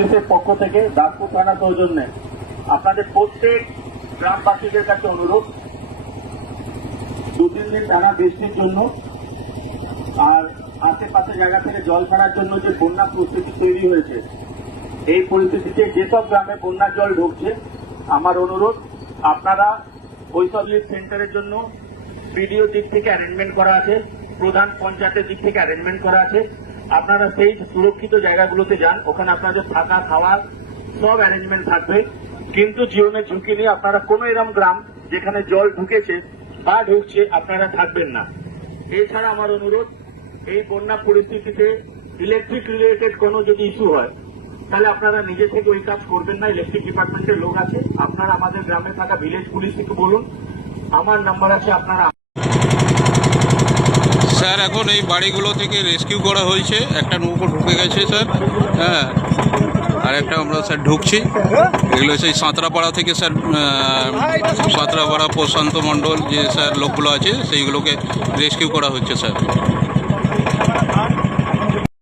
পুলিশের পক্ষ থেকে দাসপুর থানা সৌজন্যে আপনাদের প্রত্যেক গ্রামবাসীদের কাছে অনুরোধ। দু তিন দিন টানা বৃষ্টির জন্য আর আশেপাশে জায়গা থেকে জল ছাড়ার জন্য যে বন্যা পরিস্থিতি তৈরি হয়েছে, এই পরিস্থিতিতে যেসব গ্রামে বন্যার জল ঢুকছে, আমার অনুরোধ, আপনারা ওইসব লিড সেন্টারের জন্য বিডিও দিক থেকে অ্যারেঞ্জমেন্ট করা আছে, প্রধান পঞ্চায়েতের দিক থেকে অ্যারেঞ্জমেন্ট করা আছে। আপনারা সেই সুরক্ষিত জায়গাগুলোতে যান, ওখানে আপনাদের থাকা, খাওয়া, সব অ্যারেঞ্জমেন্ট থাকবে। কিন্তু জীবনের ঝুঁকি নিয়ে আপনারা কোনো এরকম গ্রাম যেখানে জল ঢুকেছে বা ঢুকছে, আপনারা থাকবেন না। এছাড়া আমার অনুরোধ, এই বন্যা পরিস্থিতিতে ইলেকট্রিক রিলেটেড কোনো যদি ইস্যু হয়, তাহলে আপনারা নিজে থেকে ওই কাজ করবেন না। ইলেকট্রিক ডিপার্টমেন্টের লোক আছে, আপনারা আমাদের গ্রামে থাকা ভিলেজ পুলিশ থেকে বলুন। আমার নাম্বার আছে, আপনারা স্যার, এখন এই বাড়িগুলো থেকে রেস্কিউ করা হয়েছে। একটা নৌকো ঢুকে গেছে, স্যার। হ্যাঁ। আর একটা আমরা, স্যার, ঢুকছি। এগুলো সেই সাঁতরাপাড়া থেকে, স্যার সাঁতরাপাড়া প্রশান্ত মণ্ডল যে, স্যার, লোকগুলো আছে, সেইগুলোকে রেস্কিউ করা হচ্ছে, স্যার।